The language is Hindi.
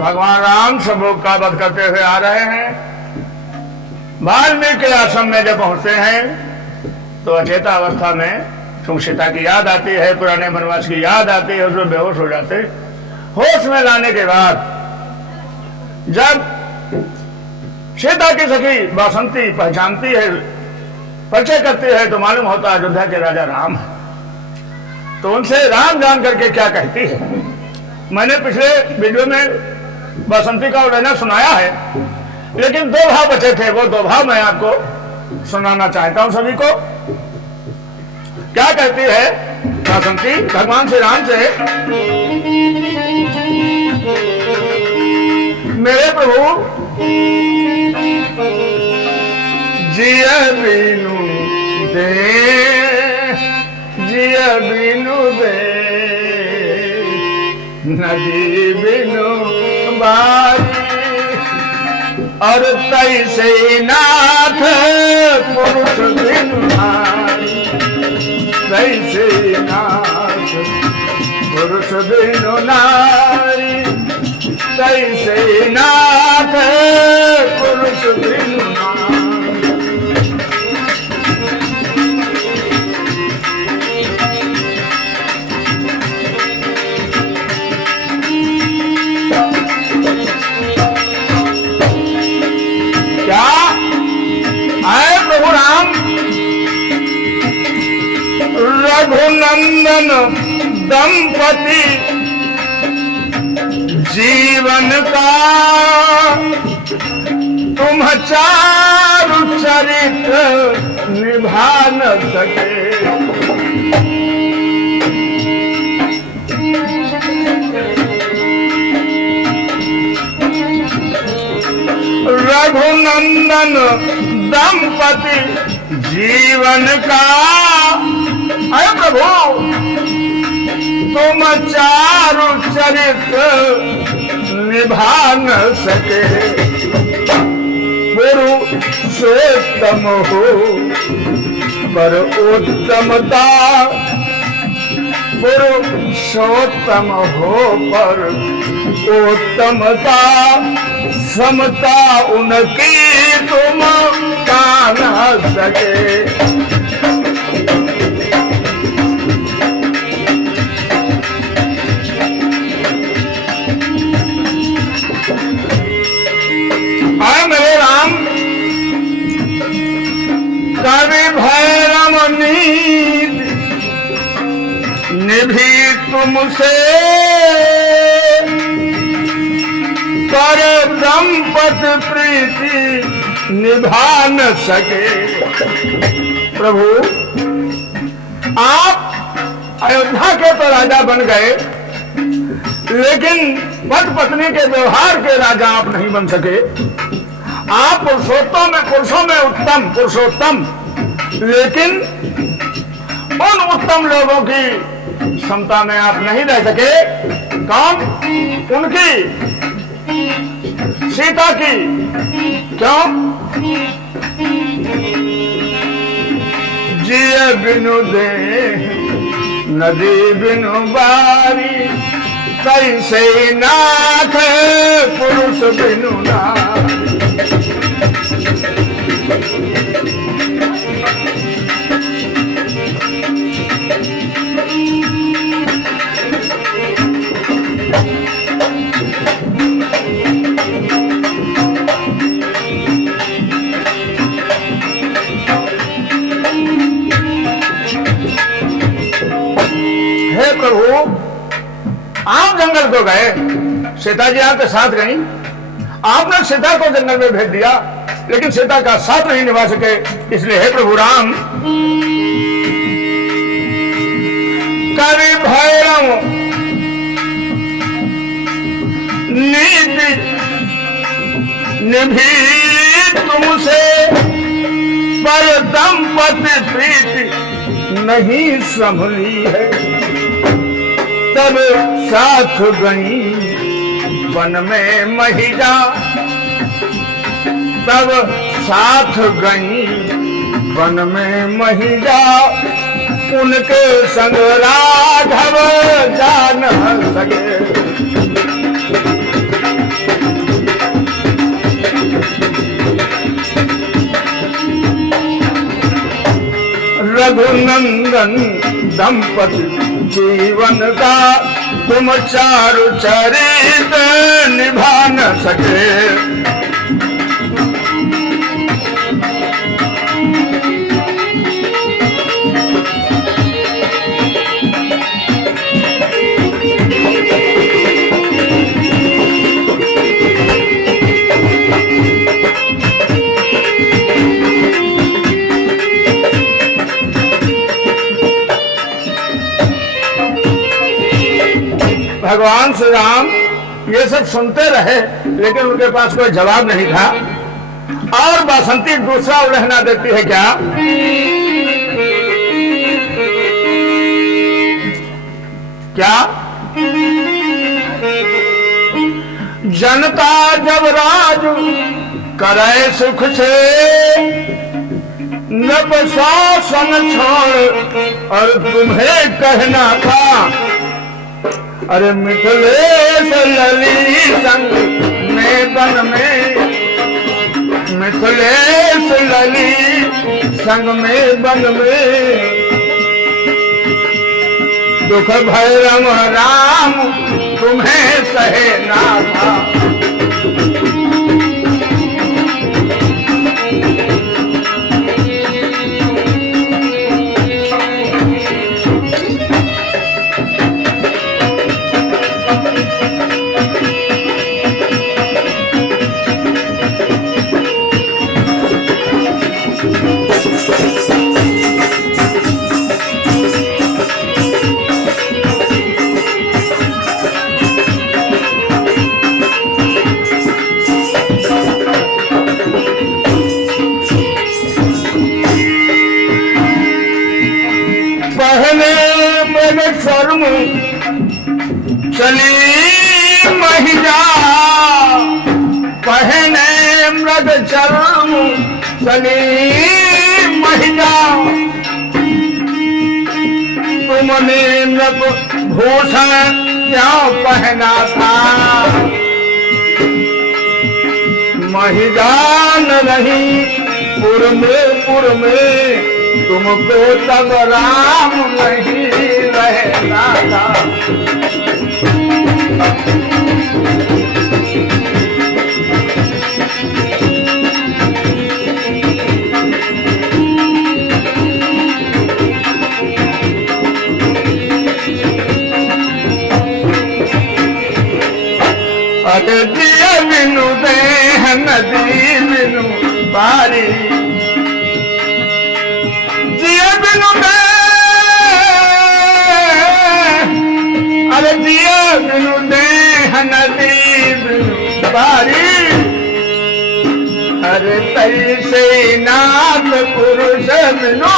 भगवान राम सबोग का वध करते हुए आ रहे हैं। वाल्मीकि आश्रम में जब पहुंचते हैं तो अचेता अवस्था में सीता की याद आती है, पुराने वनवास की याद आती है, उसमें बेहोश हो जाते। होश में लाने के बाद जब सीता की सखी बासंती पहचानती है, परिचय करती है, तो मालूम होता है अयोध्या के राजा राम है। तो उनसे राम जान करके क्या कहती है। मैंने पिछले वीडियो में बासंती का उल्लेख सुनाया है, लेकिन दो भाव बचे थे, वो दो भाव मैं आपको सुनाना चाहता हूं सभी को। क्या कहती है बासंती भगवान श्री राम से, मेरे प्रभु जिया बीनू दे, जिया बीनू दे, नदी बिनु बारी, और तैसे नाथ पुरुष बिनु नारी, तैसे नाथ पुरुष बिनु नारी, तैसे नाथ पुरुष बिनु नारी। रघुनंदन दंपति जीवन का तुम चारु चरित्र निभा न सके। रघुनंदन दंपति जीवन का, अरे प्रभु तुम चारु चरित्र निभा न सके। पुरुषोत्तम हो पर उत्तमता, पुरुषोत्तम हो पर उत्तमता, समता उनकी तुम का न सके। मेरे राम कवि भैरव नींद निभी तुमसे, पर दंपति प्रीति निभा न सके। प्रभु आप अयोध्या के तो राजा बन गए, लेकिन पति पत्नी के व्यवहार के राजा आप नहीं बन सके। आप पुरुषों में उत्तम पुरुषोत्तम, लेकिन उन उत्तम लोगों की क्षमता में आप नहीं रह सके। कौन? उनकी सीता की। क्यों? जिया बिनु दे नदी बिनु बारी, कैसे नाथ पुरुष बिनु नारी। हे प्रभु, आप जंगल को गए, सीता जी आपके साथ गई, आपने सीता को जंगल में भेज दिया, लेकिन सीता का साथ नहीं निभा सके। इसलिए हे प्रभु राम, कवि भैरव नीति निभी तुमसे, पर दंपति प्रीति नहीं संभली है। तब साथ गई वन में महिला, तब साथ गई वन में महिला, उनके संग राघव जा न सके। रघुनंदन दंपति जीवन का तुम चारु चरित निभा न सके। भगवान श्री राम ये सब सुनते रहे, लेकिन उनके पास कोई जवाब नहीं था। और बासंती दूसरा उलहना देती है क्या? क्या? जनता जब राज करे सुख से, नब शासन छोड़ और तुम्हें कहना था, अरे मिथिलेश लली संग में बन में, मिथिलेश लली संग में बन में, दुख भैरम राम तुम्हें सहे ना था। शर्म चली महिला, पहने मृग चर्म चली महिला, तुमने नृप भूषण क्यों पहना था, महिला न रही पुर में तुमको तब राम नहीं रहना था। अरे जिया बिनु देह नदी बिनु बारी, अरे जिया बिनु देह नदी बिनु बारी, अरे तैसे नाथ पुरुष बिनु